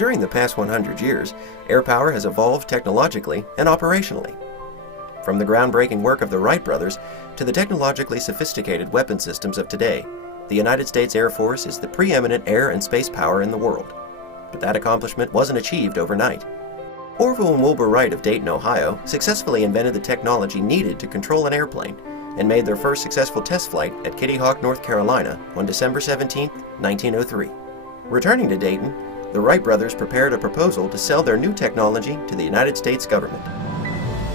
During the past 100 years, air power has evolved technologically and operationally. From the groundbreaking work of the Wright brothers to the technologically sophisticated weapon systems of today, the United States Air Force is the preeminent air and space power in the world. But that accomplishment wasn't achieved overnight. Orville and Wilbur Wright of Dayton, Ohio, successfully invented the technology needed to control an airplane and made their first successful test flight at Kitty Hawk, North Carolina on December 17, 1903. Returning to Dayton, the Wright brothers prepared a proposal to sell their new technology to the United States government.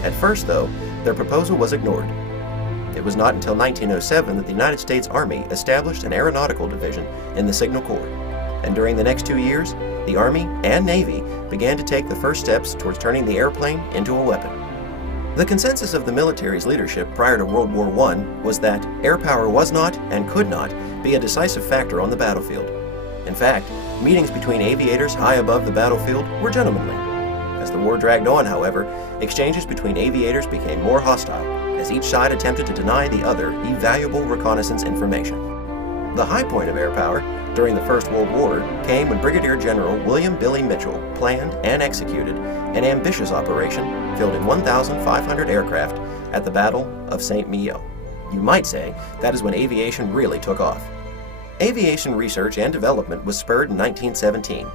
At first, though, their proposal was ignored. It was not until 1907 that the United States Army established an aeronautical division in the Signal Corps, and during the next 2 years, the Army and Navy began to take the first steps towards turning the airplane into a weapon. The consensus of the military's leadership prior to World War I was that air power was not and could not be a decisive factor on the battlefield. In fact, meetings between aviators high above the battlefield were gentlemanly. As the war dragged on, however, exchanges between aviators became more hostile, as each side attempted to deny the other valuable reconnaissance information. The high point of air power during the First World War came when Brigadier General William Billy Mitchell planned and executed an ambitious operation fielding 1,500 aircraft at the Battle of St. Meo. You might say that is when aviation really took off. Aviation research and development was spurred in 1917,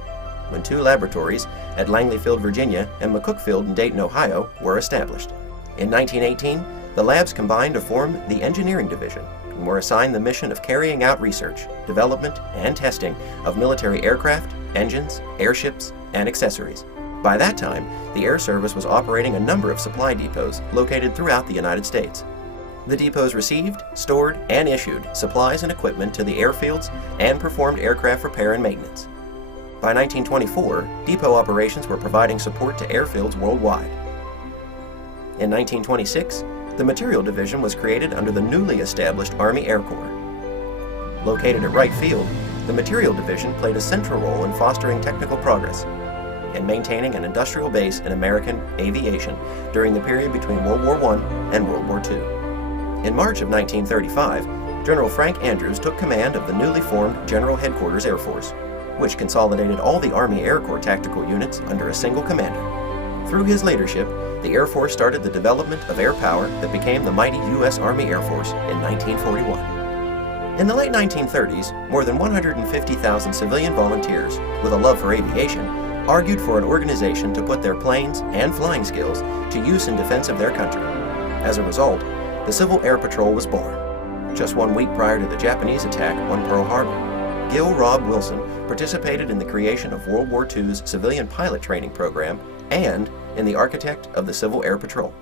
when two laboratories at Langley Field, Virginia and McCook Field in Dayton, Ohio were established. In 1918, the labs combined to form the Engineering Division and were assigned the mission of carrying out research, development, and testing of military aircraft, engines, airships, and accessories. By that time, the Air Service was operating a number of supply depots located throughout the United States. The depots received, stored, and issued supplies and equipment to the airfields and performed aircraft repair and maintenance. By 1924, depot operations were providing support to airfields worldwide. In 1926, the Material Division was created under the newly established Army Air Corps. Located at Wright Field, the Material Division played a central role in fostering technical progress and maintaining an industrial base in American aviation during the period between World War I and World War II. In March of 1935, General Frank Andrews took command of the newly formed General Headquarters Air Force, which consolidated all the Army Air Corps tactical units under a single commander. Through his leadership, the Air Force started the development of air power that became the mighty U.S. Army Air Force in 1941. In the late 1930s, more than 150,000 civilian volunteers with a love for aviation argued for an organization to put their planes and flying skills to use in defense of their country. As a result, the Civil Air Patrol was born. Just 1 week prior to the Japanese attack on Pearl Harbor, Gil Rob Wilson participated in the creation of World War II's civilian pilot training program and in the architect of the Civil Air Patrol.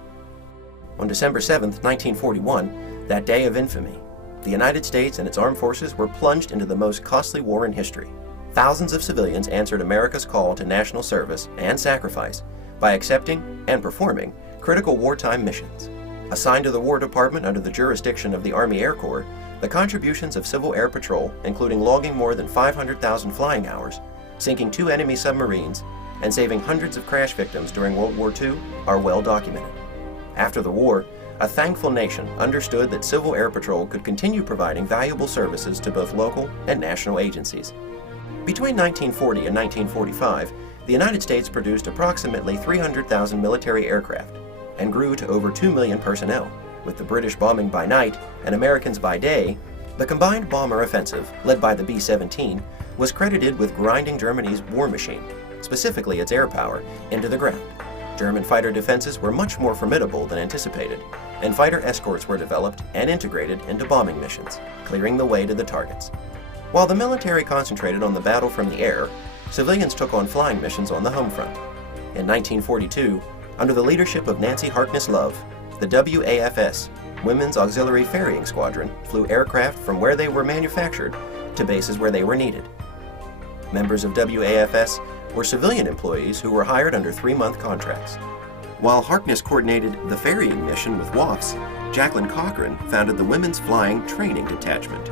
On December 7, 1941, that day of infamy, the United States and its armed forces were plunged into the most costly war in history. Thousands of civilians answered America's call to national service and sacrifice by accepting and performing critical wartime missions. Assigned to the War Department under the jurisdiction of the Army Air Corps, the contributions of Civil Air Patrol, including logging more than 500,000 flying hours, sinking 2 enemy submarines, and saving hundreds of crash victims during World War II, are well documented. After the war, a thankful nation understood that Civil Air Patrol could continue providing valuable services to both local and national agencies. Between 1940 and 1945, the United States produced approximately 300,000 military aircraft and grew to over 2 million personnel. With the British bombing by night and Americans by day, the combined bomber offensive, led by the B-17, was credited with grinding Germany's war machine, specifically its air power, into the ground. German fighter defenses were much more formidable than anticipated, and fighter escorts were developed and integrated into bombing missions, clearing the way to the targets. While the military concentrated on the battle from the air, civilians took on flying missions on the home front. In 1942, under the leadership of Nancy Harkness Love, the WAFS, Women's Auxiliary Ferrying Squadron, flew aircraft from where they were manufactured to bases where they were needed. Members of WAFS were civilian employees who were hired under 3-month contracts. While Harkness coordinated the ferrying mission with WAFs, Jacqueline Cochran founded the Women's Flying Training Detachment,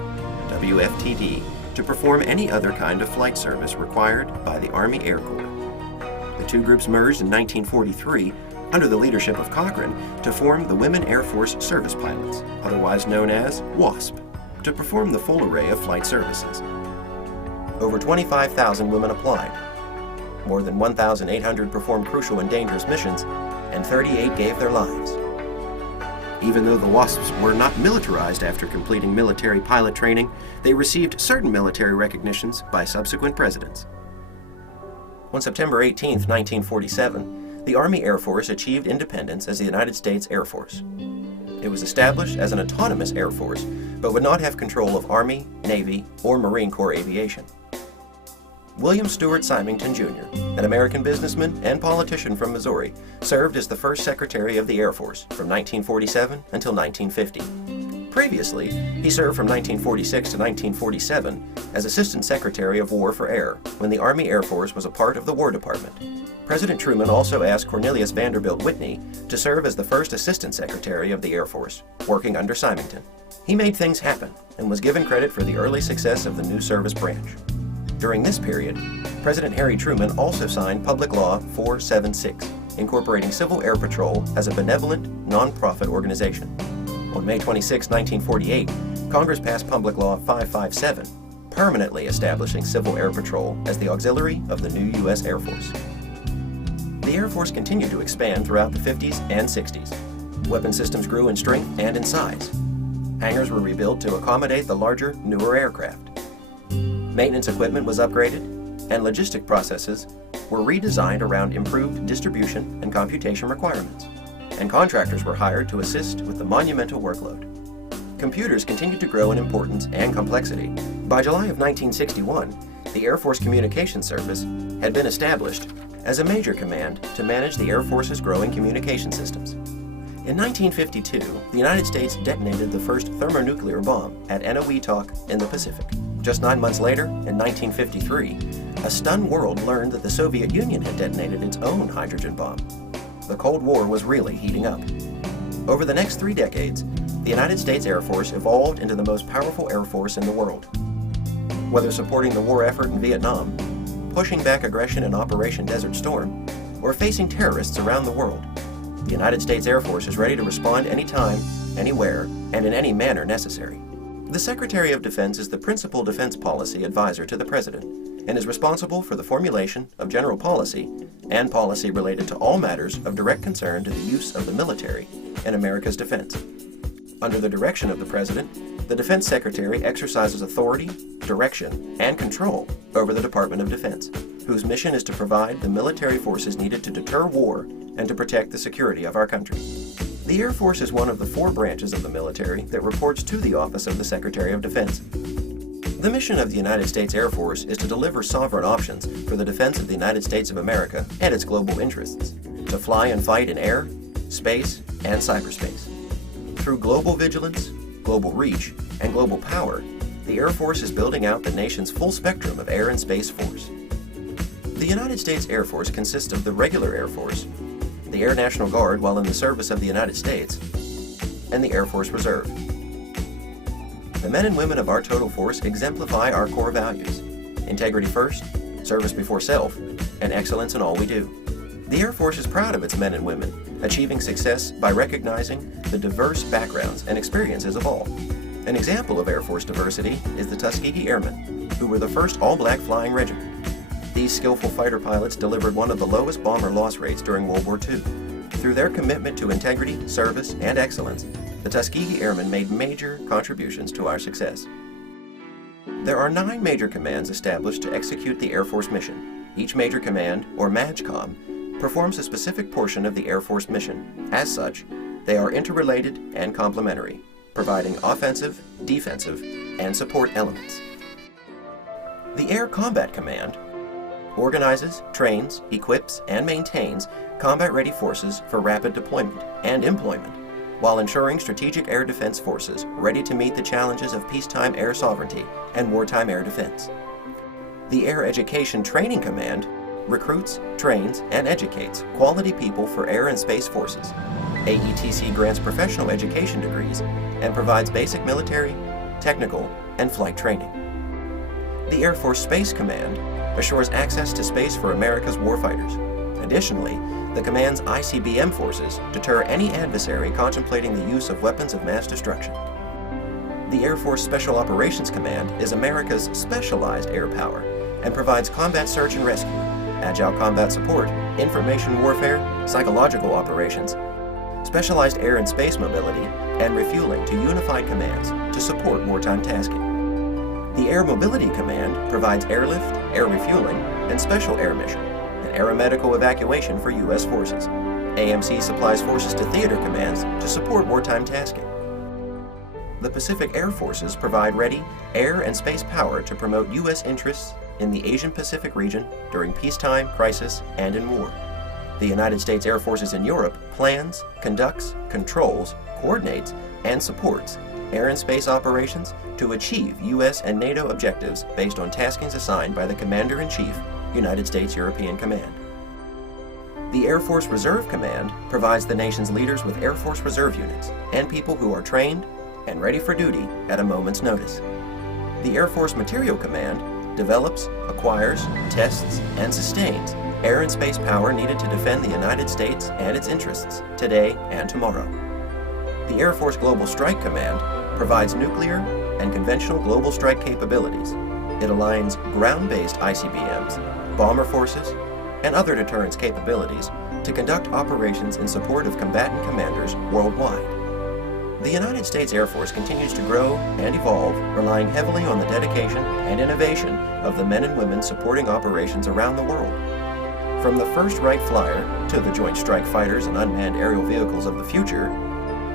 WFTD, to perform any other kind of flight service required by the Army Air Corps. The two groups merged in 1943 under the leadership of Cochran to form the Women Air Force Service Pilots, otherwise known as WASP, to perform the full array of flight services. Over 25,000 women applied. More than 1,800 performed crucial and dangerous missions, and 38 gave their lives. Even though the WASPs were not militarized after completing military pilot training, they received certain military recognitions by subsequent presidents. On September 18, 1947, the Army Air Force achieved independence as the United States Air Force. It was established as an autonomous Air Force, but would not have control of Army, Navy, or Marine Corps aviation. William Stewart Symington, Jr., an American businessman and politician from Missouri, served as the first Secretary of the Air Force from 1947 until 1950. Previously, he served from 1946 to 1947 as Assistant Secretary of War for Air when the Army Air Force was a part of the War Department. President Truman also asked Cornelius Vanderbilt Whitney to serve as the first Assistant Secretary of the Air Force, working under Symington. He made things happen and was given credit for the early success of the new service branch. During this period, President Harry Truman also signed Public Law 476, incorporating Civil Air Patrol as a benevolent, non-profit organization. On May 26, 1948, Congress passed Public Law 557, permanently establishing Civil Air Patrol as the auxiliary of the new U.S. Air Force. The Air Force continued to expand throughout the 50s and 60s. Weapon systems grew in strength and in size. Hangars were rebuilt to accommodate the larger, newer aircraft. Maintenance equipment was upgraded, and logistic processes were redesigned around improved distribution and computation requirements, and contractors were hired to assist with the monumental workload. Computers continued to grow in importance and complexity. By July of 1961, the Air Force Communications Service had been established as a major command to manage the Air Force's growing communication systems. In 1952, the United States detonated the first thermonuclear bomb at Eniwetok in the Pacific. Just 9 months later, in 1953, a stunned world learned that the Soviet Union had detonated its own hydrogen bomb. The Cold War was really heating up. Over the next 3 decades, the United States Air Force evolved into the most powerful air force in the world. Whether supporting the war effort in Vietnam, pushing back aggression in Operation Desert Storm, or facing terrorists around the world, the United States Air Force is ready to respond anytime, anywhere, and in any manner necessary. The Secretary of Defense is the principal defense policy advisor to the President and is responsible for the formulation of general policy and policy related to all matters of direct concern to the use of the military in America's defense. Under the direction of the President, the Defense Secretary exercises authority, direction, and control over the Department of Defense, whose mission is to provide the military forces needed to deter war and to protect the security of our country. The Air Force is one of the 4 branches of the military that reports to the Office of the Secretary of Defense. The mission of the United States Air Force is to deliver sovereign options for the defense of the United States of America and its global interests, to fly and fight in air, space, and cyberspace. Through global vigilance, global reach, and global power, the Air Force is building out the nation's full spectrum of air and space force. The United States Air Force consists of the regular Air Force, the Air National Guard while in the service of the United States, and the Air Force Reserve. The men and women of our total force exemplify our core values: integrity first, service before self, and excellence in all we do. The Air Force is proud of its men and women, achieving success by recognizing the diverse backgrounds and experiences of all. An example of Air Force diversity is the Tuskegee Airmen, who were the first all-black flying regiment. These skillful fighter pilots delivered one of the lowest bomber loss rates during World War II. Through their commitment to integrity, service, and excellence, the Tuskegee Airmen made major contributions to our success. There are 9 major commands established to execute the Air Force mission. Each major command, or MAJCOM, performs a specific portion of the Air Force mission. As such, they are interrelated and complementary, providing offensive, defensive, and support elements. The Air Combat Command organizes, trains, equips, and maintains combat-ready forces for rapid deployment and employment, while ensuring strategic air defense forces ready to meet the challenges of peacetime air sovereignty and wartime air defense. The Air Education Training Command recruits, trains, and educates quality people for air and space forces. AETC grants professional education degrees and provides basic military, technical, and flight training. The Air Force Space Command assures access to space for America's warfighters. Additionally, the command's ICBM forces deter any adversary contemplating the use of weapons of mass destruction. The Air Force Special Operations Command is America's specialized air power and provides combat search and rescue, agile combat support, information warfare, psychological operations, specialized air and space mobility, and refueling to unified commands to support wartime tasking. The Air Mobility Command provides airlift, air refueling, and special air mission, and aeromedical evacuation for U.S. forces. AMC supplies forces to theater commands to support wartime tasking. The Pacific Air Forces provide ready air and space power to promote U.S. interests in the Asian-Pacific region during peacetime, crisis, and in war. The United States Air Forces in Europe plans, conducts, controls, coordinates, and supports air and space operations to achieve U.S. and NATO objectives based on taskings assigned by the Commander-in-Chief, United States European Command. The Air Force Reserve Command provides the nation's leaders with Air Force Reserve units and people who are trained and ready for duty at a moment's notice. The Air Force Material Command develops, acquires, tests, and sustains air and space power needed to defend the United States and its interests today and tomorrow. The Air Force Global Strike Command provides nuclear and conventional global strike capabilities. It aligns ground-based ICBMs, bomber forces, and other deterrence capabilities to conduct operations in support of combatant commanders worldwide. The United States Air Force continues to grow and evolve, relying heavily on the dedication and innovation of the men and women supporting operations around the world. From the first Wright Flyer to the Joint Strike Fighters and unmanned aerial vehicles of the future,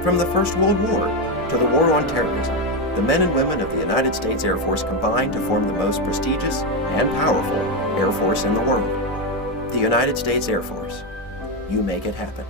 from the First World War to the War on Terrorism, the men and women of the United States Air Force combine to form the most prestigious and powerful Air Force in the world. The United States Air Force. You make it happen.